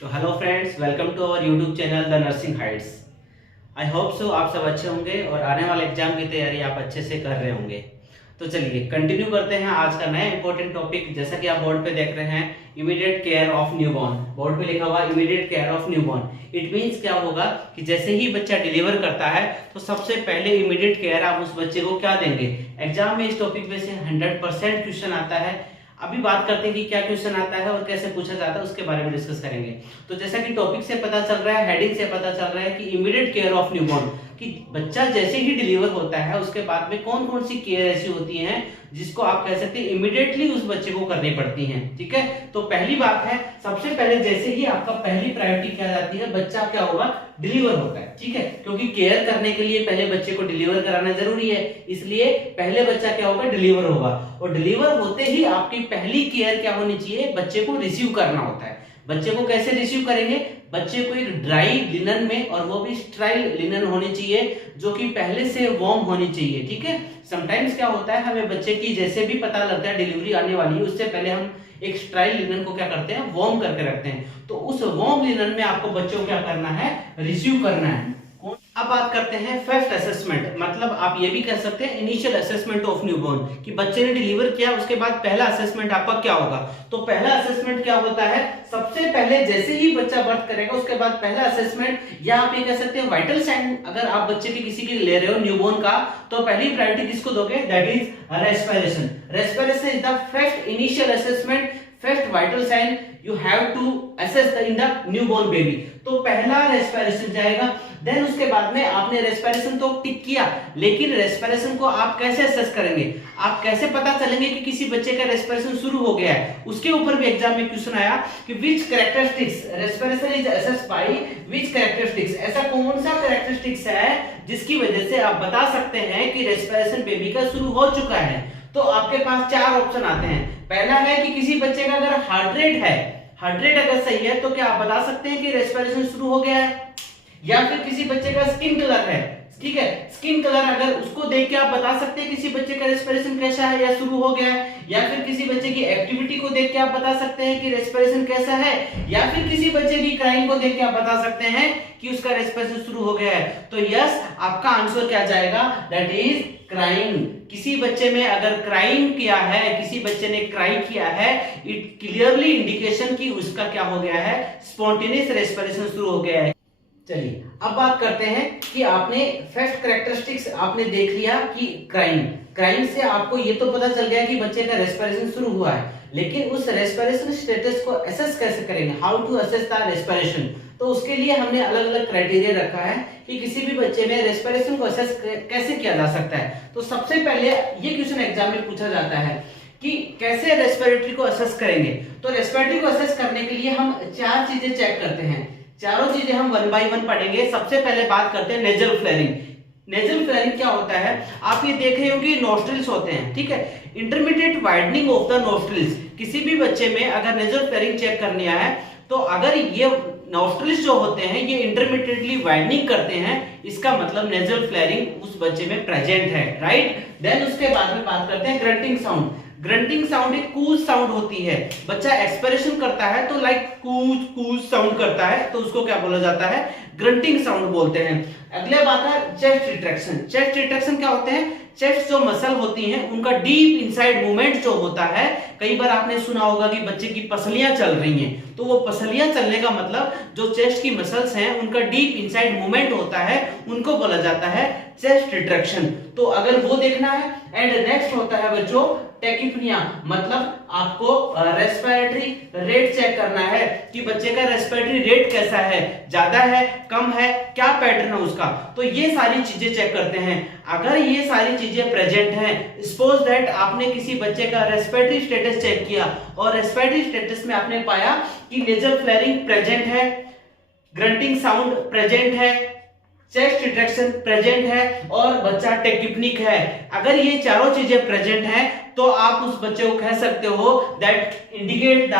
तो hello friends, welcome to our YouTube channel the nursing heights. I hope so आप सब अच्छे होंगे और आने वाले एग्जाम की तैयारी आप अच्छे से कर रहे होंगे। तो चलिए कंटिन्यू करते हैं आज का नया इंपॉर्टेंट टॉपिक। जैसा कि आप बोर्ड पे देख रहे हैं, immediate care of newborn. Board पे लिखा हुआ immediate care of newborn. It means क्या होगा कि जैसे ही बच्चा डिलीवर करता है तो सबसे पहले इमीडिएट केयर आप उस बच्चे को क्या देंगे। एग्जाम में इस टॉपिक में से 100% क्वेश्चन आता है। अभी बात करते हैं कि क्या क्वेश्चन आता है और कैसे पूछा जाता है, उसके बारे में डिस्कस करेंगे। तो जैसा कि टॉपिक से पता चल रहा है, हेडिंग से पता चल रहा है कि इमीडिएट केयर ऑफ न्यूबॉर्न, कि बच्चा जैसे ही डिलीवर होता है उसके बाद में कौन कौन सी केयर ऐसी होती हैं जिसको आप कह सकते हैं इमीडिएटली उस बच्चे को करनी पड़ती हैं। ठीक है, तो पहली बात है, सबसे पहले जैसे ही आपका पहली प्रायोरिटी क्या जाती है, बच्चा क्या होगा, डिलीवर होता है। ठीक है, क्योंकि केयर करने के लिए पहले बच्चे को डिलीवर कराना जरूरी है, इसलिए पहले बच्चा क्या होगा, डिलीवर होगा। और डिलीवर होते ही आपकी पहली केयर क्या होनी चाहिए, बच्चे को रिसीव करना होता है। बच्चे को कैसे रिसीव करेंगे, बच्चे को एक ड्राई लिनन में, और वो भी स्टेराइल लिनन होनी चाहिए जो कि पहले से वार्म होनी चाहिए। ठीक है, समटाइम्स क्या होता है, हमें बच्चे की जैसे भी पता लगता है डिलीवरी आने वाली है, उससे पहले हम एक स्टेराइल लिनन को क्या करते हैं, वार्म करके रखते हैं। तो उस वार्म लिनन में आपको बच्चों को क्या करना है, रिसीव करना है। अब बात करते हैं फर्स्ट असेसमेंट, मतलब आप ये भी कह सकते हैं इनिशियल असेसमेंट ऑफ न्यूबॉर्न, कि बच्चे ने डिलीवर किया उसके बाद पहला असेसमेंट आपका क्या होगा। तो पहला असेसमेंट क्या होता है, सबसे पहले जैसे ही बच्चा बर्थ करेगा उसके बाद पहला असेसमेंट, या आप ये कह सकते हैं वाइटल साइन। अगर आप बच्चे की किसी की ले रहे हो न्यूबॉर्न का, तो पहली प्रायोरिटी किसको दोगे, that is respiration. Respiration is the first initial assessment, first vital sign you have to assess in the newborn baby। तो पहला रेस्पिरेशन जाएगा। देन उसके बाद में आपने रेस्पिरेशन तो टिक किया, लेकिन रेस्पिरेशन को आप कैसे असेस करेंगे, आप कैसे पता चलेंगे कि किसी बच्चे का रेस्पिरेशन शुरू हो गया है, उसके ऊपर भी एग्जाम में क्वेश्चन आया कि which characteristics respiration is assessed by which characteristics। ऐसा कौन सा कैरेक्टरिस्टिक्स है जिसकी वजह से आप बता सकते हैं कि रेस्पिरेशन बेबी का शुरू हो चुका है। तो आपके पास चार ऑप्शन आते हैं। पहला है कि किसी बच्चे का अगर हार्ट रेट है, हार्ट रेट अगर सही है तो क्या आप बता सकते हैं कि रेस्पिरेशन शुरू हो गया है। या फिर किसी बच्चे का स्किन कलर है, ठीक है, स्किन कलर अगर उसको देख के आप बता सकते हैं किसी बच्चे का रेस्पिरेशन कैसा है या शुरू हो गया है। या फिर किसी बच्चे की एक्टिविटी को देख के आप बता सकते हैं कि रेस्पिरेशन कैसा है। या फिर किसी बच्चे की क्राइंग को देख के आप बता सकते हैं कि उसका रेस्पिरेशन शुरू हो गया है। तो यस, आपका आंसर क्या जाएगा, दैट इज क्राइंग। किसी बच्चे में अगर क्राइंग किया है, किसी बच्चे ने क्राई किया है, इट क्लियरली इंडिकेशन कि उसका क्या हो गया है, स्पॉन्टेनियस रेस्पिरेशन शुरू हो गया है। चलिए अब बात करते हैं कि आपने फर्स्ट कैरेक्टरिस्टिक्स आपने देख लिया कि क्राइंग से आपको ये तो पता चल गया कि बच्चे का रेस्पिरेशन शुरू हुआ है, लेकिन उस रेस्पिरेशन स्टेटस को असेस कैसे करेंगे, how to assess the respiration. तो उसके लिए हमने अलग अलग क्राइटेरिया रखा है कि किसी भी बच्चे में रेस्पिरेशन को असेस कैसे किया जा सकता है। तो सबसे पहले ये क्वेश्चन एग्जाम में पूछा जाता है कि कैसे रेस्पिरेटरी को असेस करेंगे। तो रेस्पिरेटरी को असेस करने के लिए हम चार चीजें चेक करते हैं, चारों चीजें हम वन बाय वन पढ़ेंगे। सबसे पहले बात करते हैं नेजल फ्लेयरिंग। नेजल फ्लेयरिंग क्या होता है, आप ये देख रहे हो कि नोस्ट्रिल्स होते हैं, ठीक है, intermediate widening of the nostrils. किसी भी बच्चे में अगर नेजल फ्लेयरिंग चेक करनी है तो अगर ये नोस्ट्रिल्स जो होते हैं ये इंटरमीडिएटली वाइडनिंग करते हैं, इसका मतलब नेजल फ्लेयरिंग उस बच्चे में प्रेजेंट है, राइट। देन उसके बाद में बात करते हैं ग्रंटिंग साउंड। ग्रंटिंग साउंड एक कूज साउंड होती है। बच्चा एक्सपिरेशन करता है तो लाइक कूज साउंड करता है, तो उसको क्या बोला जाता है, ग्रंटिंग साउंड बोलते हैं। अगले बात है चेस्ट रिट्रैक्शन। चेस्ट रिट्रैक्शन क्या होते हैं, चेस्ट जो मसल होती हैं उनका डीप इनसाइड मूवमेंट जो होता है। कई बार आपने सुना होगा कि बच्चे की पसलियां चल रही हैं, तो वो पसलियां चलने का मतलब जो चेस्ट की मसल्स हैं उनका डीप इनसाइड मूवमेंट होता है, उनको बोला जाता है चेस्ट रिट्रैक्शन। तो अगर वो देखना है, एंड नेक्स्ट होता है बच्चों टेकिपनिया, मतलब आपको रेस्पिरेटरी रेट चेक करना है कि बच्चे का रेस्पिरेटरी रेट कैसा है, ज्यादा है, कम है, क्या पैटर्न है उसका। तो ये सारी चीजें चेक करते हैं। अगर ये सारी चीजें प्रेजेंट हैं, सपोज दैट आपने किसी बच्चे का रेस्पिरेटरी स्टेटस चेक किया और रेस्पिरेटरी स्टेटस में आपने पाया कि नेजल फ्लेयरिंग प्रेजेंट है, ग्रंटिंग साउंड प्रेजेंट है, चेस्ट रिट्रैक्शन प्रेजेंट है और बच्चा टेकिपनिक है। अगर ये चारों चीजें प्रेजेंट हैं तो आप उस बच्चे को कह सकते हो that indicate the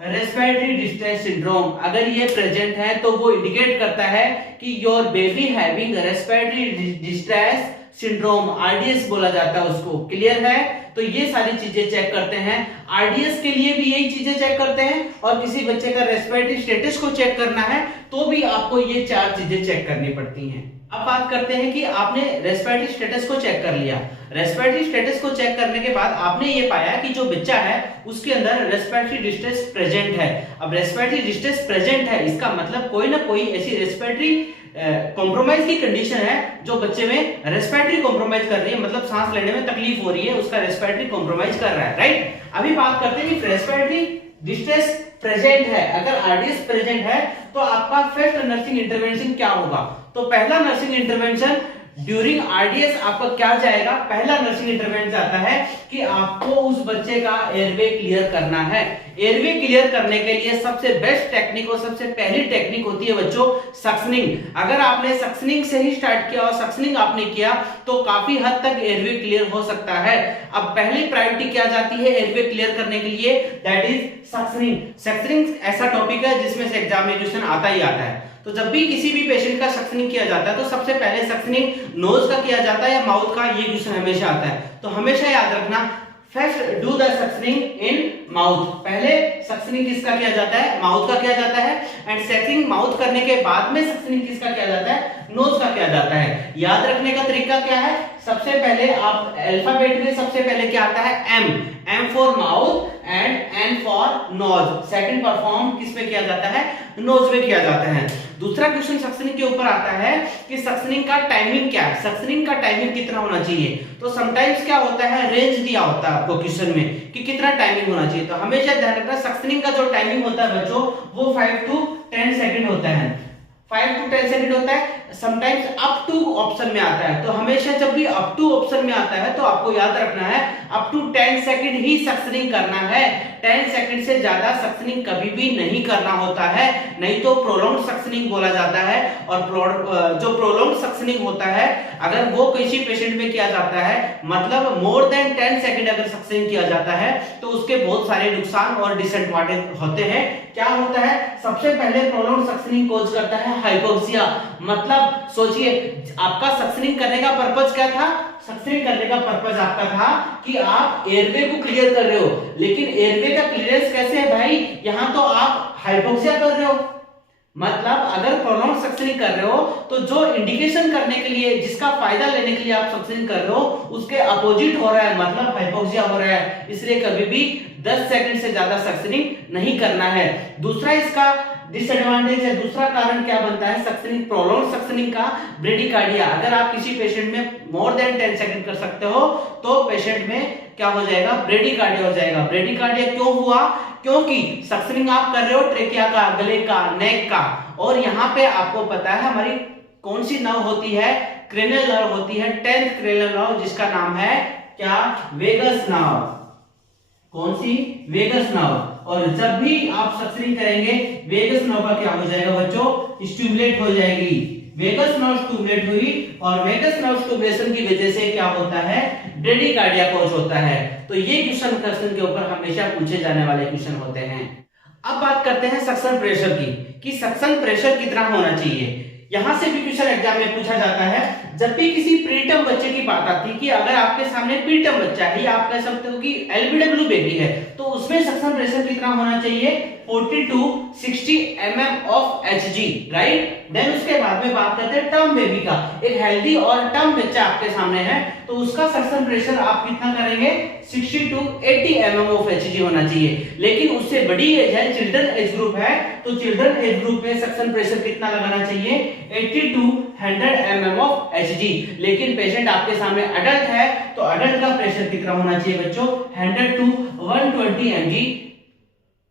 respiratory distress syndrome अगर ये प्रेजेंट है तो वो इंडिकेट करता है कि your baby having respiratory distress syndrome, RDS बोला जाता है उसको। क्लियर है? तो ये सारी चीजें चेक करते हैं। आरडीएस के लिए भी यही चीजें चेक करते हैं और किसी बच्चे का रेस्पिरेटरी स्टेटस को चेक करना है तो भी आपको ये 4 चीजें चेक करनी पड़ती हैं। अब बात करते हैं कि आपने रेस्पिरेटरी स्टेटस को चेक कर लिया। रेस्पिरेटरी स्टेटस को चेक करने के बाद आपने ये पाया कि जो बच्चा है उसके अंदर रेस्पिरेटरी डिस्ट्रेस प्रेजेंट है। अब रेस्पिरेटरी डिस्ट्रेस प्रेजेंट है इसका मतलब कोई ना कोई ऐसी रेस्पिरेटरी कॉम्प्रोमाइज की कंडीशन है जो बच्चे में रेस्पिरेटरी कॉम्प्रोमाइज कर रही है, मतलब सांस लेने में तकलीफ हो रही है, उसका रेस्पिरेटरी कॉम्प्रोमाइज कर रहा है। राइट? अभी बात करते हैं कि रेस्पिरेटरी डिस्ट्रेस प्रेजेंट है, अगर आरडीएस प्रेजेंट है तो आपका फर्स्ट नर्सिंग इंटरवेंशन क्या होगा? तो पहला नर्सिंग इंटरवेंशन ड्यूरिंग आरडीएस आपका क्या जाएगा? पहला नर्सिंग इंटरवेंशन आता है कि आपको उस बच्चे का एयरवे क्लियर करना है। एयरवे क्लियर करने के लिए सबसे बेस्ट टेक्निक और सबसे पहली टेक्निक होती है बच्चों सक्शनिंग। अगर आपने सक्शनिंग से ही स्टार्ट किया और सक्शनिंग आपने किया तो काफी हद तक एयरवे क्लियर हो सकता है। अब पहली प्रायोरिटी क्या जाती है एयरवे क्लियर करने के लिए? That is suctioning. सक्शनिंग ऐसा टॉपिक है जिसमें से एग्जामिनेशन आता ही आता है। तो जब भी किसी भी पेशेंट का सक्शनिंग किया जाता है तो सबसे पहले सक्शनिंग नोज का किया जाता है या माउथ का, ये क्वेश्चन हमेशा आता है। तो हमेशा याद रखना first do the suctioning in mouth. पहले सक्शनिंग किसका किया जाता है? माउथ का किया जाता है। एंड सक्शनिंग माउथ करने के बाद में सक्शनिंग किसका किया जाता है? नोज का किया जाता है। याद रखने का तरीका क्या है? सबसे पहले आप अल्फाबेट में सबसे पहले क्या आता है? M for mouth and N for nose. Second perform किस में किया जाता है? नोज में किया जाता है। दूसरा क्वेश्चन सक्शनिंग के ऊपर आता है कि सक्शनिंग का टाइमिंग क्या है? सक्शनिंग का टाइमिंग कितना होना चाहिए? तो समटाइम्स क्या होता है रेंज दिया होता है आपको क्वेश्चन में कि कितना टाइमिंग होना चाहिए। तो हमेशा ध्यान रखना सक्शनिंग का जो टाइमिंग होता है बच्चों वो 5 to 10 सेकंड होता है। 5 to 10 सेकंड होता है। समटाइम्स अप टू ऑप्शन में आता है। तो हमेशा जब भी अप टू ऑप्शन में आता है तो आपको याद रखना है अप टू 10 सेकंड ही सक्शनिंग करना है। 10 सेकंड से ज्यादा सक्शनिंग कभी भी नहीं करना होता है, नहीं तो प्रोलॉन्ग सक्शनिंग बोला जाता है। और जो प्रोलॉन्ग सक्शनिंग होता है अगर वो किसी पेशेंट में किया जाता है मतलब मोर देन 10 सेकंड अगर सक्शनिंग किया जाता है तो उसके बहुत सारे नुकसान और डिसएडवांटेज होते हैं। क्या होता है? सबसे पहले प्रोलॉन्ग सक्शनिंग कॉज करता है हाइपोक्सिया। मतलब सोचिए आपका सक्शनिंग करने का पर्पस क्या था? सक्शनिंग करने का पर्पस आपका था कि आप एयरवे को क्लियर कर रहे हो, लेकिन एयरवे का क्लियरेंस कैसे है भाई? यहां तो आप हाइपोक्सिया कर रहे हो। मतलब अगर प्रोलॉन्ग सक्शनिंग कर रहे हो तो जो इंडिकेशन करने के लिए जिसका फायदा लेने के लिए आप सक्शनिंग कर रहे हो उसके अपोजिट हो रहा है, मतलब हाइपोक्सिया हो रहा है। इसलिए कभी भी 10 सेकंड से ज्यादा सक्शनिंग नहीं करना है। दूसरा इसका डिसएडवांटेज है, दूसरा कारण क्या बनता है सक्शनिंग, प्रोलॉन्ग सक्शनिंग का? ब्रेडिकार्डिया। अगर आप किसी पेशेंट में मोर देन 10 सेकंड कर सकते हो तो पेशेंट में क्या हो जाएगा? ब्रेडिकार्डिया हो जाएगा। ब्रेडिकार्डिया क्यों हुआ? क्योंकि सक्शनिंग आप कर रहे हो ट्रेकिया का, गले का, नेक का, और यहाँ पे आपको पता है हमारी कौन सी नर्व होती है? क्रेनियल नर्व होती है, 10th क्रेनियल नर्व, जिसका नाम है क्या? Vagus nerve. कौन सी? Vagus nerve. और जब भी आप सक्शनिंग करेंगे वेगस नर्व का क्या हो जाएगा बच्चों? स्टिमुलेट हो जाएगी। वेगस नर्व स्टिमुलेट हुई और वेगस नर्व स्टिमुलेशन की वजह से क्या होता है? ब्रेडिकार्डिया कॉज होता है। तो ये क्वेश्चन के ऊपर हमेशा पूछे जाने वाले क्वेश्चन होते हैं। अब बात करते हैं सक्शन प्रेशर की कि सक्शन प्रेशर कितना होना चाहिए। यहां से भी क्वेश्चन एग्जाम में पूछा जाता है। जब भी किसी प्रीटर्म बच्चे की बात आती है कि अगर आपके सामने प्रीटर्म बच्चा है या आप कह सकते हो कि एलबीडब्ल्यू बेबी है तो उसमें सक्शन प्रेशर कितना होना चाहिए? 40 to 60 mm of Hg, right? Then उसके बाद में बात करते हैं टर्म बेबी का। एक हेल्दी और टर्म बच्चा आपके सामने है तो उसका सक्शन प्रेशर आप कितना करेंगे? 60 to 80 mm of Hg होना चाहिए। लेकिन उससे बड़ी एज है, चिल्ड्रन एज ग्रुप है, तो चिल्ड्रन एज ग्रुप में सक्शन प्रेशर कितना लगाना चाहिए? 80 to 100 mm of Hg। लेकिन पेशेंट आपके सामने अडल्ट है तो अडल्ट का प्रेशर कितना होना चाहिए बच्चों? 100 to 120 mg,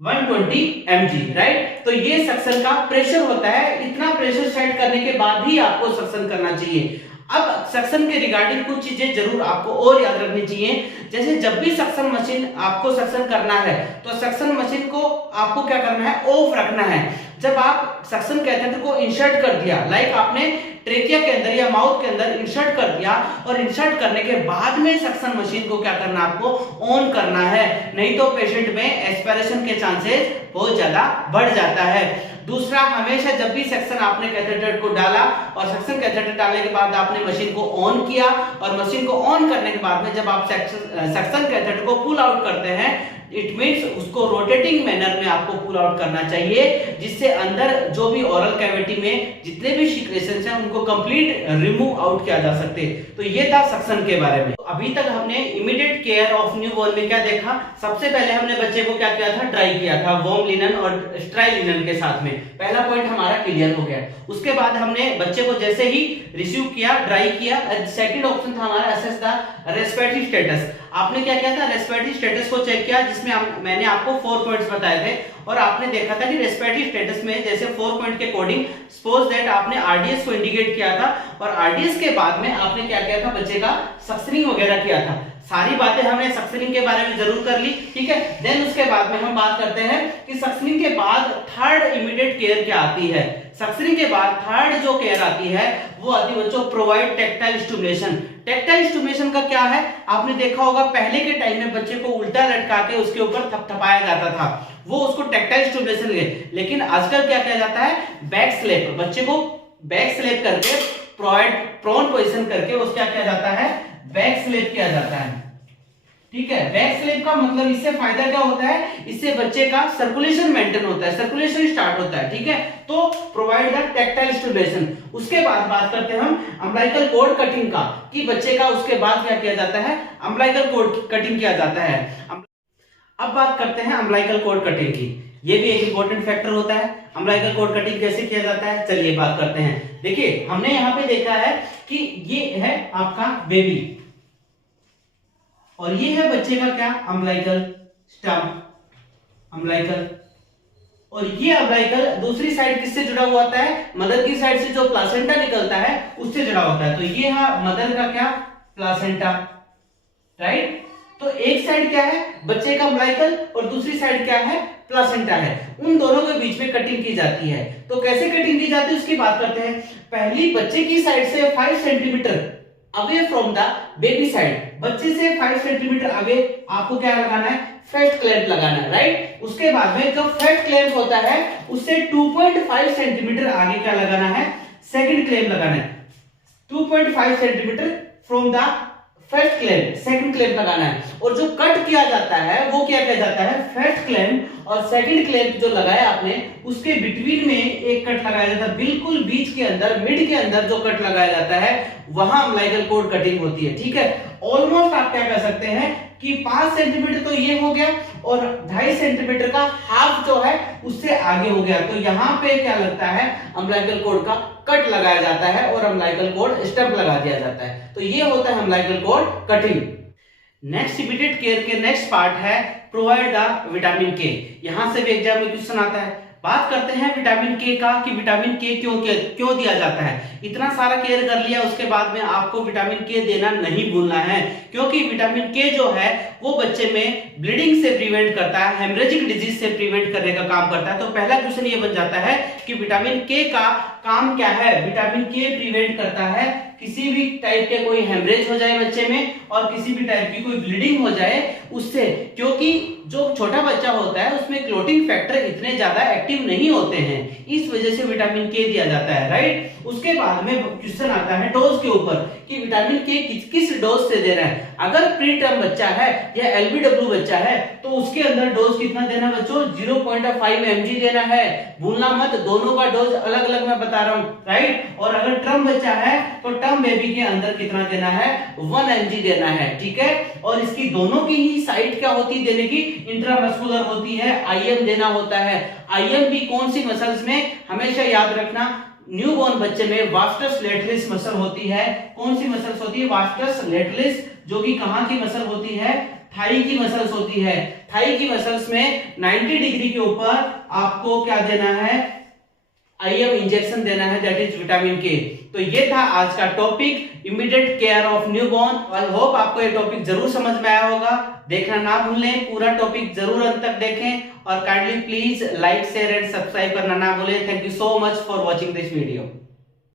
120 mg, राइट? तो ये सक्शन का प्रेशर होता है। इतना प्रेशर सेट करने के बाद ही आपको सक्शन करना चाहिए। अब सक्शन के रिगार्डिंग कुछ चीजें जरूर आपको और याद रखनी चाहिए। जैसे जब भी सक्शन मशीन आपको सक्शन करना है तो सक्शन मशीन को आपको क्या करना है? ऑफ रखना है। जब आप सक्शन कैथेटर को इंसर्ट कर दिया, लाइक आपने ट्रेकिया के अंदर या माउथ के अंदर इंसर्ट कर दिया, और इंसर्ट करने के बाद में सक्शन मशीन को क्या करना, आपको ऑन करना है, नहीं तो पेशेंट में एस्पिरेशन के चांसेस बहुत ज्यादा बढ़ जाता है। दूसरा, हमेशा जब भी सक्शन आपने कैथेटर को डाला और सक्शन कैथेटर डालने के बाद आपने मशीन को ऑन किया, और मशीन को ऑन करने के बाद में जब आप सक्शन कैथेटर को पुल आउट करते हैं, इट मीन्स उसको रोटेटिंग मैनर में आपको पुल आउट करना चाहिए, जिससे अंदर जो भी ओरल कैविटी में जितने भी सिक्रेशंस हैं उनको कंप्लीट रिमूव आउट किया जा सके। तो ये था सक्शन के बारे में। अभी तक हमने इमीडिएट केयर ऑफ न्यूबॉर्न में क्या देखा, सबसे पहले हमने बच्चे को क्या किया था, ड्राई किया था वार्म लिनन और स्ट्राई लिनन के साथ में। पहला पॉइंट हमारा क्लियर हो गया। उसके बाद हमने बच्चे को जैसे ही रिसीव किया, ड्राई किया, सेकंड ऑप्शन था हमारा असेस द रेस्पिरेटरी स्टेटस। आपने क्या किया था, रेस्पिरेटरी स्टेटस को चेक किया, जिसमें मैंने आपको 4 पॉइंट्स बताए थे, और आपने देखा था कि रेस्पिरेटरी स्टेटस में जैसे 4 पॉइंट के अकॉर्डिंग सपोज दैट आपने आरडीएस को इंडिकेट किया था, और आरडीएस के बाद में आपने क्या किया था, बच्चे का सक्शनिंग वगैरह किया था। सारी बातें हमने सक्शनिंग के बारे में जरूर कर ली, ठीक है। देन उसके बाद में हम बात करते हैं कि सक्शनिंग के बाद थर्ड इमीडिएट केयर क्या आती है। सक्शनिंग के बाद थर्ड जो केयर आती है वो आती है बच्चों provide tactile stimulation. Tactile stimulation का क्या है, आपने देखा होगा पहले के टाइम में बच्चे को उल्टा लटका के उसके ऊपर थपथपाया जाता था, वो उसको टेक्टाइल स्टिमुलेशन है। लेकिन आजकल क्या किया जाता है, बैक स्लैप, बच्चे को बैक स्लैप करके प्रोन पोजीशन करके उसको क्या किया जाता है, बैक स्लैप किया जाता है, ठीक है। बैक स्लैप का मतलब इससे फायदा क्या होता है, इससे बच्चे का सर्कुलेशन मेंटेन होता है, सर्कुलेशन स्टार्ट होता है, ठीक है। तो प्रोवाइड द टेक्टाइल स्टिमुलेशन। उसके बाद बात करते हैं हम अम्बिलिकल कॉर्ड कटिंग का, कि बच्चे का उसके बाद क्या किया जाता है, अम्बिलिकल कॉर्ड कटिंग किया जाता है। अब बात करते हैं अम्बिलिकल कॉर्ड कटिंग की, ये भी एक इंपॉर्टेंट फैक्टर होता है। अम्बिलिकल कॉर्ड कटिंग कैसे किया जाता है, चलिए बात करते हैं। देखिए हमने यहाँ पे देखा है कि ये है आपका बेबी, और ये है बच्चे का क्या, अम्बिलिकल स्टम्प, अम्बिलिकल, और ये अम्बिलिकल दूसरी साइड किससे जुड़ा हुआ होता है, मदर की साइड से जो प्लासेंटा निकलता है उससे जुड़ा होता है। तो ये है मदर का क्या, प्लासेंटा, राइट। तो एक साइड क्या है, बच्चे का अम्बिलिकल, और दूसरी साइड क्या है, प्लासेंटा है। उन दोनों के बीच में कटिंग की जाती है। तो कैसे कटिंग की जाती है उसकी बात करते हैं। पहली बच्चे की साइड से 5 centimetre away from the baby side, बच्चे से 5 सेंटीमीटर अवे आपको क्या लगाना है, फेट क्लैंप लगाना है, राइट। उसके बाद में जो फेट क्लैंप होता है उससे 2.5 सेंटीमीटर आगे क्या लगाना है, सेकंड क्लैंप लगाना है। 2.5 centimetre from the fetal clamp, second clamp लगाना है। और जो कट किया जाता है वो क्या किया जाता है, फेट क्लैंप और सेकंड क्लैंप जो लगाया आपने उसके बिटवीन में एक कट लगाया जाता है, बिल्कुल बीच के अंदर, मिड के अंदर जो कट लगाया जाता है वहां अम्बिलिकल कॉर्ड कटिंग होती है, ठीक है। ऑलमोस्ट आप क्या कर सकते हैं कि 5 सेंटीमीटर तो ये हो गया, और 2.5 सेंटीमीटर का हाफ जो है उससे आगे हो गया। तो यहाँ पे क्या लगता है, अम्बिलिकल कॉर्ड का कट लगाया जाता है और अम्बिलिकल कॉर्ड स्टंप लगा दिया जाता है। तो ये होता है umbilical cord cutting. Next immediate care के नेक्स्ट पार्ट है प्रोवाइड द विटामिन के। यहां से भी एग्जाम में क्वेश्चन आता है। बात करते हैं विटामिन के का, कि विटामिन के क्यों दिया जाता है। इतना सारा केयर कर लिया, उसके बाद में आपको विटामिन के देना नहीं भूलना है, क्योंकि विटामिन के जो है वो बच्चे में ब्लीडिंग से प्रिवेंट करता है, हेमरेजिक डिजीज से प्रिवेंट करने का काम करता है। तो पहला क्वेश्चन ये बन जाता है कि विटामिन के का काम क्या है। विटामिन के प्रिवेंट करता है किसी भी टाइप के कोई हेमरेज हो जाए बच्चे में, और किसी भी टाइप की कोई ब्लीडिंग हो जाए उससे, क्योंकि जो छोटा बच्चा होता है उसमें क्लोटिंग फैक्टर इतने ज्यादा एक्टिव नहीं होते हैं, इस वजह से विटामिन के दिया जाता है, राइट। उसके बाद में क्वेश्चन आता है डोज के ऊपर, कि विटामिन के किस डोज से दे रहा है। अगर प्री टर्म बच्चा है या एलबीडब्ल्यू बच्चा है तो उसके अंदर डोज कितना देना बच्चों, 0.5 mg देना है, भूलना मत। दोनों का डोज अलग अलग मैं बता रहा हूं, राइट। और अगर टर्म बच्चा है तो टर्म बेबी के अंदर कितना देना है, 1 mg देना है, ठीक है। और इसकी दोनों की ही साइट क्या होती है देने की, इंट्रामस्कुलर होती है, आईएम देना होता है। आईएम भी कौन सी मसल्स में, हमेशा याद रखना, न्यूबॉर्न बच्चे में वास्टस लेटरिस मसल होती है। कौन सी मसल्स होती है, वास्टस लेटरिस, जो कि कहां की मसल होती है, थाई की मसल्स होती है। थाई की मसल्स में 90 डिग्री के ऊपर आपको क्या देना है, आईएम इंजेक्शन देना है, दैट इज विटामिन के। तो ये था आज का topic, immediate care of newborn. I hope आपको ये टॉपिक जरूर समझ में आया होगा। देखना ना भूलें, पूरा टॉपिक जरूर अंत तक देखें और kindly please like share and subscribe करना ना भूलें। Thank you so much for watching this video.